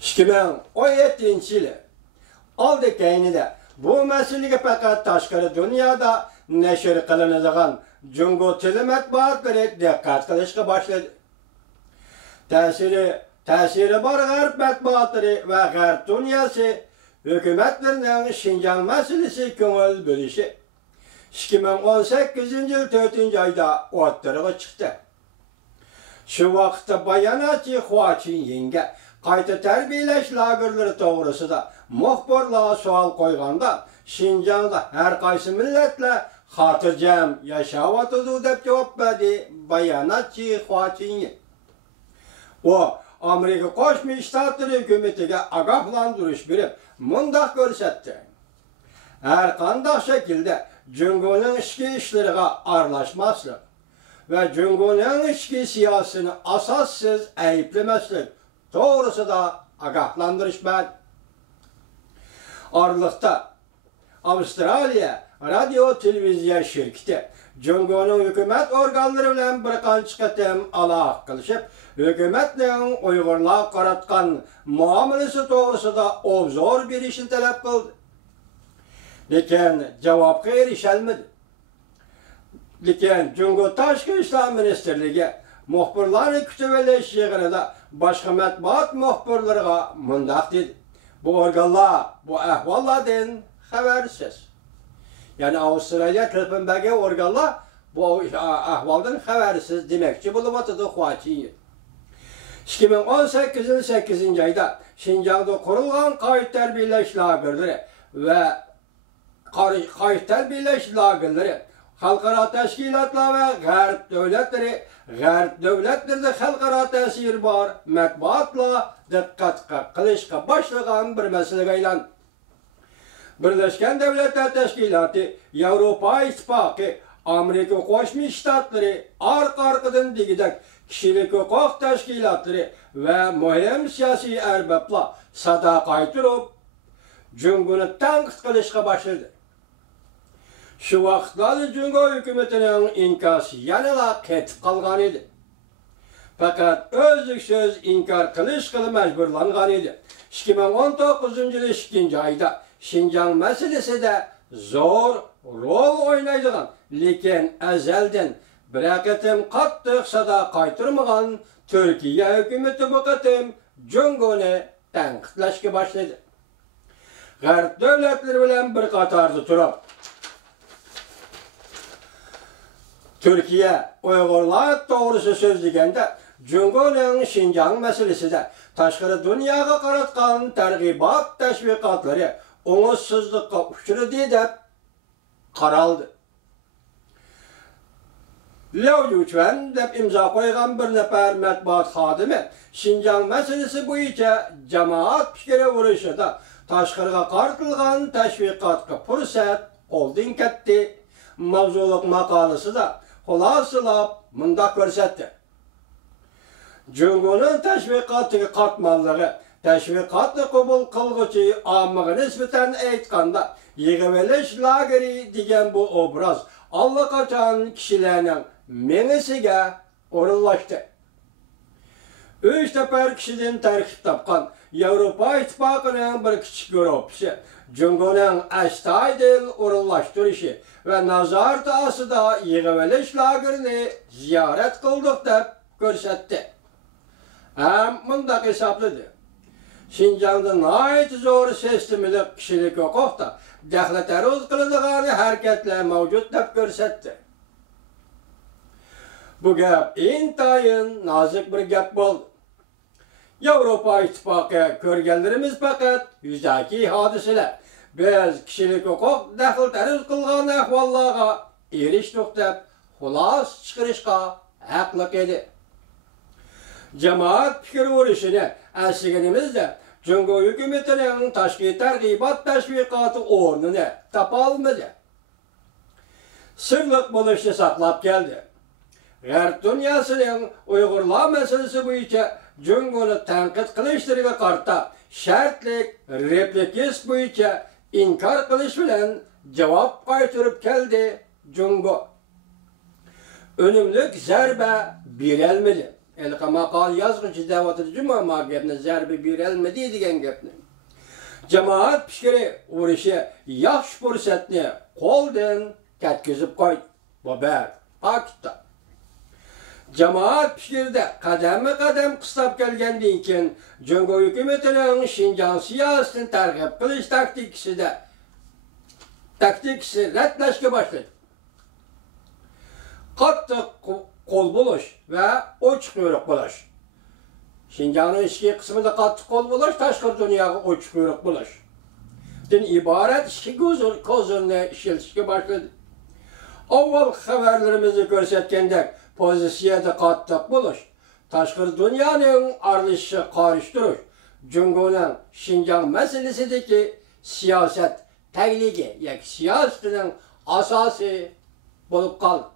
2017-yili oldi keynida bu meseleге fakat tashqari dunyoda nashr qilinadigan Jungo tili matbuotlari diqqat qilishga boshladi. Ta'siri bor g'arb matbuotlari va g'arb dunyosi hukumatlarning Şinjan masalasi ko'ngil bo'lishi 2018-yil 4-oyda o'ttirg'i chiqdi. Shu vaqtda bayonotchi Hua Chunyingga qayta tarbiyalash lagerlari to'g'risida muxbirlar savol qo'yganda Şinjanda har qaysi millatlar xotirjam yashayotidi deb javob berdi bayonotchi Hua Chunying. O Amerika Qo'shma Shtatlari hukumatiga ogohlantirish berib, mundaq ko'rsatdi. Har qanday shaklda Jungoning ichki ishlariga aralashmaslik va Jungoning ichki siyosatini asossiz ayblamaslik to'g'risida ogohlantirish berdi. Oraliqda Avstraliya radio televiziya shirkati Jungoning hukumat organlari bilan bir qancha qatam aloqa qilishib, hukumatning Uyg'urlar qaratgan muomalasi to'g'risida obzor berishni talab qildi. Lekin javobga erisholmadi. Lekin Jungo Tashqi ishlar ministrligi muxbirlarni kutib olish yig'inida boshqa matbuot muxbirlariga mundaq dedi: bu organlar bu ahvollardan xabarsiz. Yani Avustraliya tarafındagi organlar bu ahvoldan xabarsiz demoqchi bo'lib o'tdi Hua Chunying. 2018-yil 8-oyda Şinjanda qurilgan qayta tarbiyalash lagerlari va qayta tarbiyalash lagerlari xalqaro tashkilotlar va g'arb davlatlarida xalqaro ta'sir bor matbuotlar diqqat qilishga boshlagan bir masalaga aylandi. Birleşken Devletler Teşkilatı, Avrupa İttifaqı, Amerika Qo'shma Shtatlari arqadan digidek kishilik huquq tashkilotları ve muhim siyosiy arboblar sada qaytirib, Jungoni tanqid qilishga boshladi. Shu vaqtlarda Jungo hukumatining inkosi yanada ketib qolgan edi. Fakat o'zliksiz inkor qilishga majburlangan edi. 2019-yil 2-oyda Şinjan meselesinde zor rol oynaydigan, lekin azaldan bir qatim qattiq sada qaytirmagan Türkiye hükümeti bu qatim Jungoni tanqidlashga boshladi. G'arb davlatlari bilan bir qatorda turib, Türkiye Uyg'urlar to'g'risida so'zlaganda Jungoning Şinjan meselesinde tashqari dunyoga qaratgan targ'ibot tashviqotlari oңussuzlukka uçurdu deb qaraldı. Liao Yuquan deb imzo qo'ygan bir nafar matbuot xodimi Şinjan meselesi bo'yicha jamoat fikri urishida tashqariga qaratilgan tashviqotga fursat qo'ldan ketdi mavzuliq maqolasida xulosalab mundaq ko'rsatdi. Jungoning tashviqotiga qatnashganligi Təşviqatı qabul qılğıcı amığı nisbeten aytqanda yığıveliş lageri degan bu obraz allaqachon kishilarning menisiga o'rinlashdi. 3 nafar kishidan tarkib topgan Avrupa İttifaqıning bir kichik guruhi Jungoning astoydil o'rinlashtirishi va nazorati ostida yığıvelish lagerini ziyorat qildik deb ko'rsatdi. Mundaq hisobladi. Şinjanda nayet zor sistemli kişilik huquqda daxli taruz qiladigan harakatlar mavjud deb ko'rsatdi. Bu gap intayin nozik bir gap bo'ldi. Avrupa İttifaqı ko'rganlarimiz faqat yuzaki hodisalar. Biz kishilik huquq daxli taruz qilgan ahvollarga erishdik deb xulos chiqarishga haqli edi. Jamoat fikr urishini asliganimizda Jungo hukumatining tashqi targ'ibot tashviqoti o'rnini topolmadi. Sirliq bo'lishni saqlab keldi. G'arb dunyosining Uyg'urlar masalasi bo'yicha Jungoni tanqid qilishlariga qarta shartlik replikist bo'yicha inkor qilish bilan javob qaytarib keldi Jungo. Unumli zarba berolmadi. elqi maqal yazgıcı davatıcı cuma gepni zerbi berelmedi degan gepni. Jamoat fikri uruşu yaxshi fursatni qo'ldan ketkizib qo'ydi. Bu ber akta. Jamoat fikrida qadam qistab kelgandan keyin Jungo hukumatining Xinjiang siyosatini targ'ib qilish taktikasi ratlashga boshladi. Qattiq qo'l bo'lish va ochiq yo'riq bo'lish. Xinjiangning ichki qismida qattiq qo'l bo'lish, tashqi dunyoga ochiq yo'riq bo'lish. Din iborat ikki ko'zini ishlatishga boshladi. Avval xabarlarimizni ko'rsatgandek pozitsiyada qattiq bo'lish, tashqi dunyoning aralashishini qarshi Jungoning Xinjiang masalasidagi siyosat tagligi yoki siyosatining asosi bo'lib qoldi.